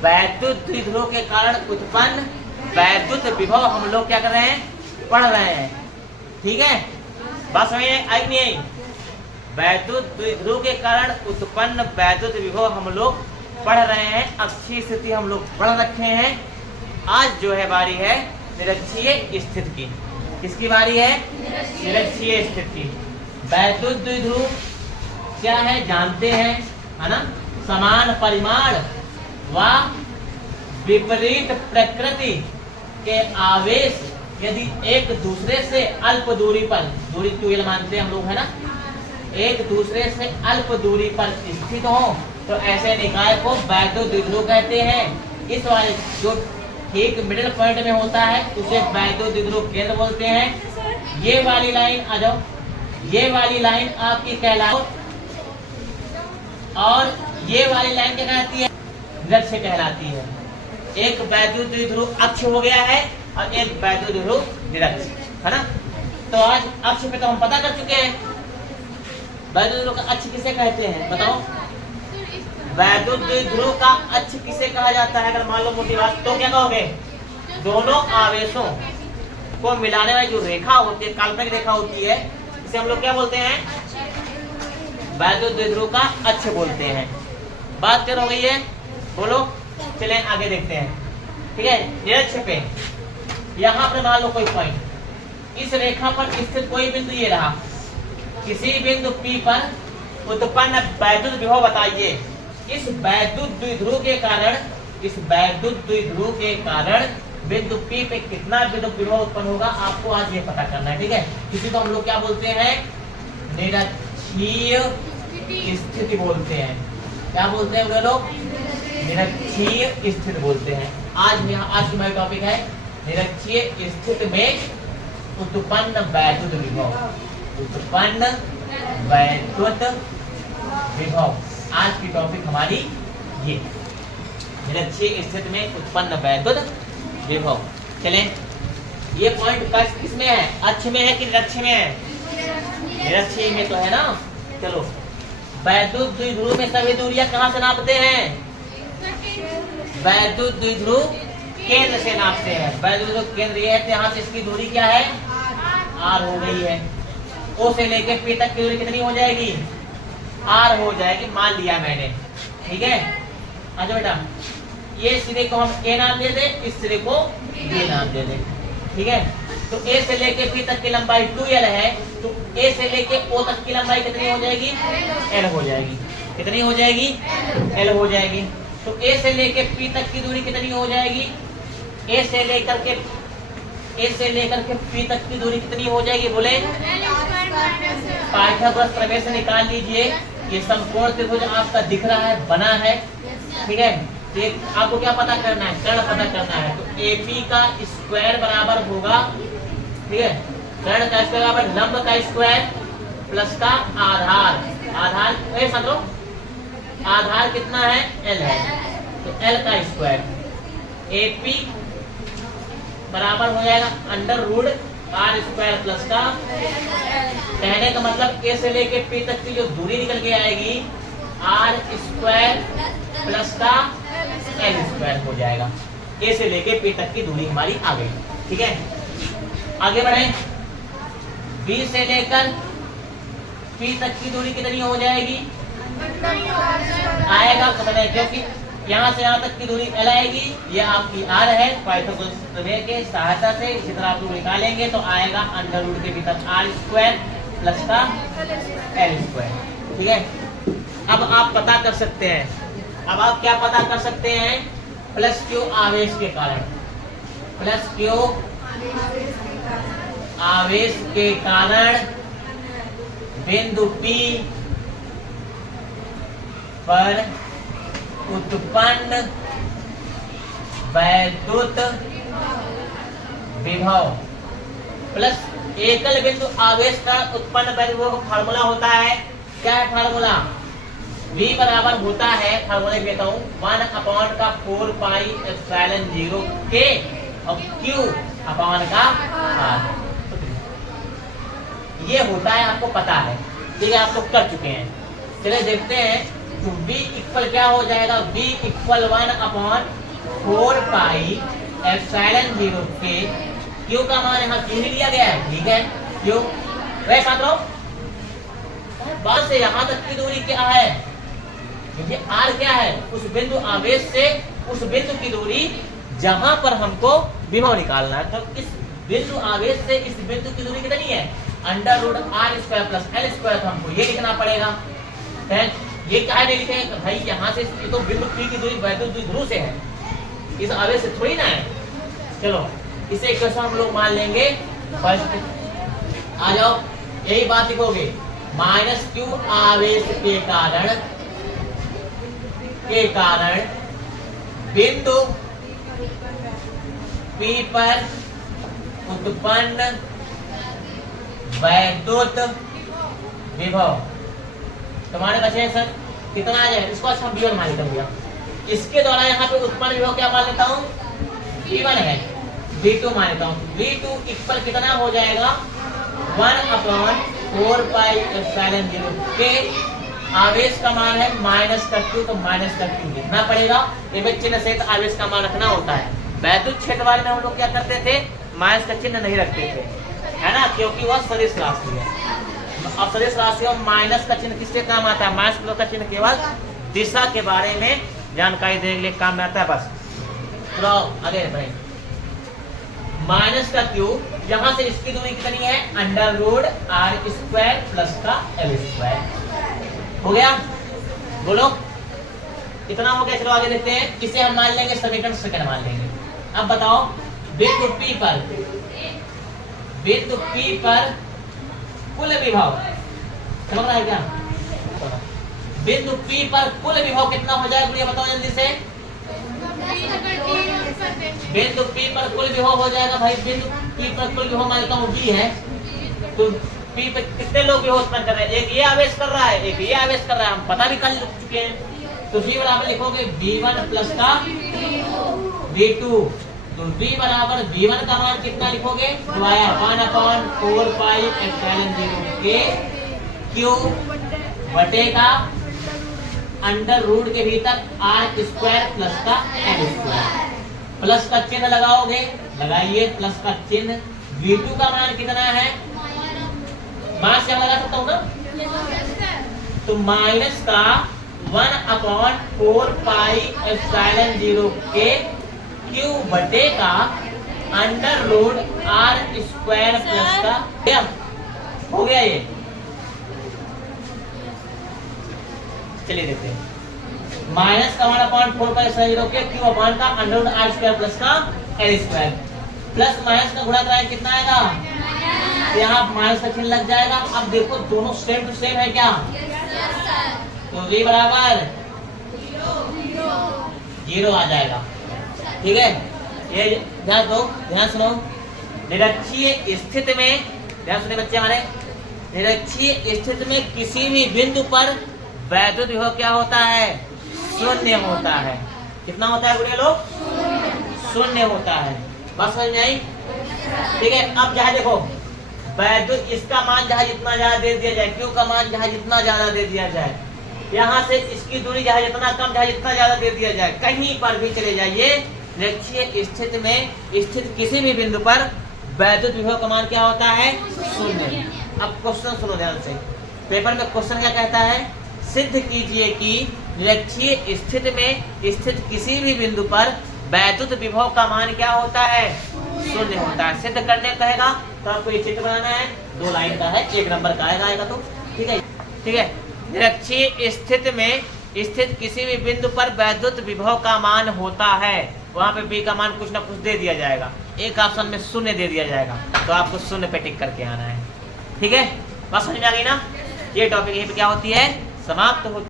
वैद्युत द्विध्रुव के कारण उत्पन्न वैद्युत विभव हम लोग क्या कर रहे हैं, पढ़ रहे हैं। ठीक है, बात समझ आई नहीं आई? वैद्युत द्विध्रुव के कारण उत्पन्न वैद्युत विभव हम लोग पढ़ रहे हैं, अक्षीय स्थिति हम लोग पढ़ रखे हैं। आज जो है बारी है निरक्षीय स्थिति की। किसकी बारी है? निरक्षीय स्थिति। वैद्युत द्विध्रुव क्या है जानते हैं, है ना? समान परिमाण व विपरीत प्रकृति के आवेश यदि एक दूसरे से अल्प दूरी पर, दूरी क्यों मानते हैं हम लोग, है ना, एक दूसरे से अल्प दूरी पर स्थित हो तो ऐसे निकाय को वैद्युत द्विध्रुव कहते हैं। इस वाले जो ठीक मिडिल पॉइंट में होता है उसे वैद्युत द्विध्रुव केंद्र बोलते हैं। ये वाली लाइन आ जाओ, ये वाली लाइन आपकी कहलाओ, और ये वाली लाइन क्या कहलाती है? निरक्ष कहलाती है। एक वैद्युत द्विध्रुव अक्ष हो गया है और एक वैद्युत द्विध्रुव निरक्ष, है ना? तो आज अक्ष पे तो हम पता कर चुके हैं। वैद्युत द्विध्रुव का अक्ष किसे कहते हैं बताओ? वैद्युत द्विध्रुव का अक्ष किसे कहा जाता है? अगर मान लो मोटी बात तो क्या कहोगे? दोनों आवेशों को मिलाने वाली जो रेखा होती है, काल्पनिक रेखा होती है, इसे हम लोग क्या बोलते हैं? वैद्युत द्विध्रुव का अक्ष बोलते हैं। बात कर हो गई है, बोलो। चलें आगे देखते हैं। ठीक है, निरक्ष पे यहाँ पर मान लो कोई पॉइंट, इस रेखा पर स्थित कोई बिंदु ये रहा, किसी बिंदु P पर उत्पन्न वैद्युत विभव बताइए। इस वैद्युत द्विध्रुव के कारण, इस वैद्युत द्विध्रुव के कारण बिंदु P पे कितना विद्युत विभव उत्पन्न होगा आपको आज ये पता करना है। ठीक है, किसी को हम लोग क्या बोलते हैं? निरक्षीय स्थिति बोलते हैं। क्या बोलते हैं वे लोग? निरक्षीय स्थिति बोलते हैं। आज की मेरा टॉपिक है निरक्षीय स्थिति में उत्पन्न वैद्युत विभव। उत्पन्न वैद्युत विभव आज की टॉपिक हमारी ये, निरक्षीय स्थिति में उत्पन्न वैद्युत विभव। चलें, ये पॉइंट किसमें है? अक्ष में है कि निरक्ष में है? निरक्षीय में तो है ना। चलो, वैद्युत द्विध्रुव में सभी दूरियां कहाँ से नापते हैं? वैद्युत द्विध्रुव केंद्र से नापते हैं। वैद्युत द्विध्रुव केंद्र ये है, तो यहाँ से इसकी दूरी क्या है? R हो गई है। O से लेके P तक की दूरी कितनी हो जाएगी? R हो जाएगी, मान लिया मैंने। ठीक है, अच्छा बेटा, ये सिरे को हम A नाम दे दें, इस सिरे को B नाम दे दें। ठीक है, तो A से लेके P तक की लंबाई 2L है, तो A से लेके O तक की लंबाई कितनी हो जाएगी? L हो जाएगी। कितनी हो जाएगी? L हो जाएगी। तो A से लेके P तक की दूरी कितनी हो जाएगी? A से लेकर के P तक की दूरी कितनी हो जाएगी? बोले, पाइथागोरस प्रमेय से निकाल लीजिए। ये समकोण त्रिभुज आपका दिख रहा है, बना है। ठीक है, तो आपको क्या पता करना है? कर्ण पता करना है। तो AP का स्क्वायर बराबर होगा, ठीक है, कर्ण का स्क्वायर बराबर लंब का स्क्वायर प्लस का आधार। आधार समझो, आधार कितना है? L है, तो L का स्क्वायर। AP बराबर हो जाएगा under root R square plus का, कहने का मतलब A से लेके P तक की जो दूरी निकल के आएगी R स्क्वायर प्लस का L स्क्वायर हो जाएगा। A से लेके P तक की दूरी हमारी आ गई। ठीक है, आगे बढ़े। B से लेकर P तक की दूरी कितनी हो जाएगी? आएगा, क्योंकि यहाँ से यहाँ तक की दूरी L आएगी, ये आपकी R है। पाइथागोरस प्रमेय के सहायता से इसी तरह आप लोग निकालेंगे तो आएगा अंडर रूट के भीतर R स्क्वायर प्लस का L स्क्वायर। ठीक है, अब आप पता कर सकते हैं, अब आप क्या पता कर सकते हैं? प्लस Q आवेश के कारण, प्लस Q आवेश के कारण बिंदु P पर उत्पन्न वैद्युत विभव प्लस एकल बिंदु आवेश का उत्पन्न वैद्युत विभव का फार्मूला होता है। क्या है फार्मूला? V बराबर होता है, फार्मूला देता हूँ, 1/4 पाई एप्सिलॉन 0 K और Q अपॉन का R। ये होता है, आपको पता है। ठीक है, आप लोग कर चुके हैं। चलिए देखते हैं तो V इक्वल क्या हो जाएगा, V इक्वल 1/4 पाई एप्सिलॉन 0 के। क्यू का मान यहाँ क्यू ही लिया गया है, ठीक है, क्यू। वह छात्रों बात से यहाँ तक की दूरी क्या है, क्योंकि r क्या है, उस बिंदु आवेश से उस बिंदु की दूरी जहां पर हमको विभव निकालना है। तो इस बिंदु आवेश से इस बिंदु की दूरी कितनी है, √r² + l²। तो हमको ये लिखना पड़ेगा। ये क्या नहीं लिखेंगे भाई, यहाँ से तो बिंदु P की दूरी वैद्युत द्विध्रुव से है, इस आवेश से थोड़ी ना है। चलो इसे इक्वेशन हम लोग मान लेंगे। फर्स्ट आ जाओ, यही बात लिखोगे, -q आवेश के कारण बिंदु P पर उत्पन्न वैद्युत विभव तुम्हारे बचे हैं सर कितना आ जाए, इसको अच्छा V1 मान लेता हूँ। इसके द्वारा यहाँ पे उत्पन्न विभव क्या मान लेता हूँ, V1 है, V2 मान लेता हूँ। V2 इक्वल कितना हो जाएगा, 1/4 पाई एप्सिलॉन 0 के। आवेश का मान है -q, तो -q लिखना पड़ेगा। ये चिन्ह सहित आवेश का मान रखना होता है। वैद्युत क्षेत्र वाले में हम लोग क्या करते थे, माइनस का चिन्ह नहीं रखते थे, है ना, क्योंकि वह सदिश राशि है। अब सदिश राशियों में माइनस का चिन्ह किसके काम आता है, माइनस प्लस का चिन्ह केवल दिशा के बारे में जानकारी देने के लिए काम में आता है, बस। तो आगे बढ़ें, माइनस का क्यू, यहाँ से इसकी दूरी कितनी है, √r² प्लस का l²। हो गया, बोलो इतना हो गया। चलो आगे देखते हैं, इसे हम मान लेंगे समीकरण सेकंड मान लेंगे। अब बताओ बिंदु P पर कुल विभव समझ रहा है क्या, बिंदु P पर कुल विभव कितना हो जाएगा, ये बताओ जल्दी से। बिंदु P पर कुल विभव हो जाएगा भाई, बिंदु P पर कुल विभव मान लेता हूँ V है, तो P पे कितने लोग विभव उत्पन्न कर रहे हैं, एक ये आवेश कर रहा है, एक ये आवेश कर रहा है, हम पता भी कर चुके हैं। तो V बराबर लिखोगे V1 प्लस का V2, तो V बराबर V1 का मान कितना लिखोगे, 1/4 पाई एप्सिलॉन 0 के Q बटे का अंडर रूट के भीतर r² प्लस का l²। प्लस का चिन्ह लगाओगे, लगाइए प्लस का चिन्ह। V2 का मान कितना है, मास क्या लगा सकता हूँ ना, तो माइनस का 1/4 पाई एप्सिलॉन 0 के Q बटे का अंडर रूट r² प्लस का, क्या हो गया ये। चलिए देखते हैं, माइनस का 1/4 पाई एप्सिलॉन 0 के Q अपान का अंडर रूट r² प्लस का l²। प्लस माइनस का गुणा कराएं कितना आएगा, तो यहाँ माइनस का चिन्ह लग जाएगा। अब देखो दोनों सेम टू सेम है क्या, तो V बराबर 0 आ जाएगा, ठीक है। ये ध्यान दो, ध्यान सुनो, निरक्षीय स्थिति में, ध्यान सुने बच्चे हमारे, निरक्षीय स्थिति में किसी भी बिंदु पर वैद्युत विभव क्या होता है, शून्य होता है। कितना होता है गुड़िया लोग, शून्य होता है। बस समझ में आई, ठीक है। अब जहाँ देखो वैद्युत, इसका मान जहाँ जितना ज्यादा दे दिया जाए, Q का मान जहाँ जितना ज्यादा दे दिया जाए, यहाँ से इसकी दूरी जहाँ जितना कम जहाँ जितना ज्यादा दे दिया जाए, कहीं पर भी चले जाइए, निरक्षीय स्थिति में स्थित किसी भी बिंदु पर वैद्युत विभव का मान क्या होता है, शून्य। अब क्वेश्चन सुनो ध्यान से, पेपर में क्वेश्चन क्या कहता है, सिद्ध कीजिए कि निरक्षीय स्थिति में स्थित किसी भी बिंदु पर वैद्युत विभव का मान क्या होता है, शून्य होता है। सिद्ध करने कहेगा तो आपको ये चित्र बनाना है, 2 लाइन का है, 1 नंबर का आएगा तो, ठीक है, ठीक है। निरक्षीय स्थिति में स्थित किसी भी बिंदु पर वैद्युत विभव का मान होता है, वहां पे B का मान कुछ ना कुछ दे दिया जाएगा, एक ऑप्शन में 0 दे दिया जाएगा, तो आपको 0 पे टिक करके आना है, ठीक है। बस समझ में आ गई ना, ये टॉपिक यहीं पे क्या होती है, समाप्त होती है।